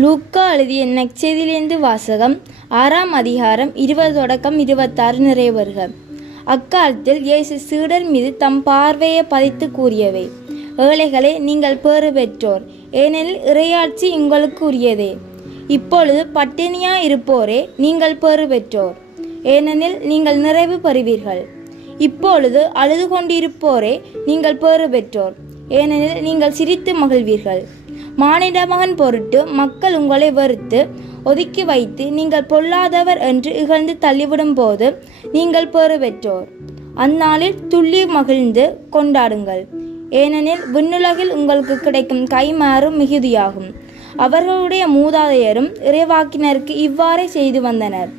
லூக்கா எழுதிய நற்செய்தியிலிருந்து வாசகம் 6ஆம் அதிகாரம் 20-26 நிறைவேறுக. அக்காலத்தில் இயேசு சீடர் மீது தம் பார்வையை பதித்து கூறியவை: ஏழைகளே, நீங்கள் பேறு பெற்றோர், ஏனெனில் இறையாட்சி உங்களுக்கு உரியதே. இப்பொழுது பட்டினியாய் இருப்போரே, நீங்கள் பேறு பெற்றோர், ஏனெனில் நீங்கள் நிறைவு பெறுவீர்கள். இப்பொழுது அழுது கொண்டிருப்போரே, நீங்கள் பேறு பெற்றோர், ஏனெனில் நீங்கள் சிரித்து மகிழ்வீர்கள். மானிட மகன் பொருட்டு மக்கள் உங்களை வெறுத்து ஒதுக்கி வைத்து நீங்கள் பொல்லாதவர் என்று இகழ்ந்து தள்ளிவிடும் போது நீங்கள் பேறு பெற்றோர். அந்நாளில் துள்ளி மகிழ்ந்து கொண்டாடுங்கள், ஏனெனில் விண்ணுலகில் உங்களுக்கு கிடைக்கும் கைமாறு மிகுதியாகும். அவர்களுடைய மூதாதையரும் இறைவாக்கினருக்கு இவ்வாறே செய்து வந்தனர்.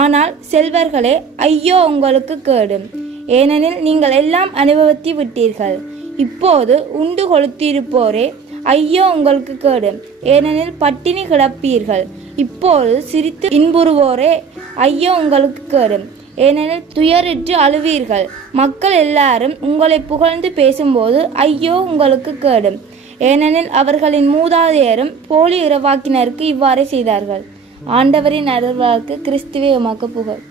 ஆனால் செல்வர்களே, ஐயோ உங்களுக்கு கேடு, ஏனெனில் நீங்கள் எல்லாம் அனுபவித்து விட்டீர்கள். இப்போது உண்டு கொளுத்திருப்போரே, ஐயோ உங்களுக்கு கேடு, ஏனெனில் பட்டினி கிடப்பீர்கள். இப்போது சிரித்து இன்புறுவோரே, ஐயோ உங்களுக்கு கேடு, ஏனெனில் துயரிட்டு அழுவீர்கள். மக்கள் எல்லாரும் உங்களை புகழ்ந்து பேசும்போது ஐயோ உங்களுக்கு கேடு, ஏனெனில் அவர்களின் மூதாதையரும் போலி இறைவாக்கினருக்கு இவ்வாறே செய்தார்கள். ஆண்டவரின் அருள்வாக்கு. கிறிஸ்துவே உமக்கு புகழ்.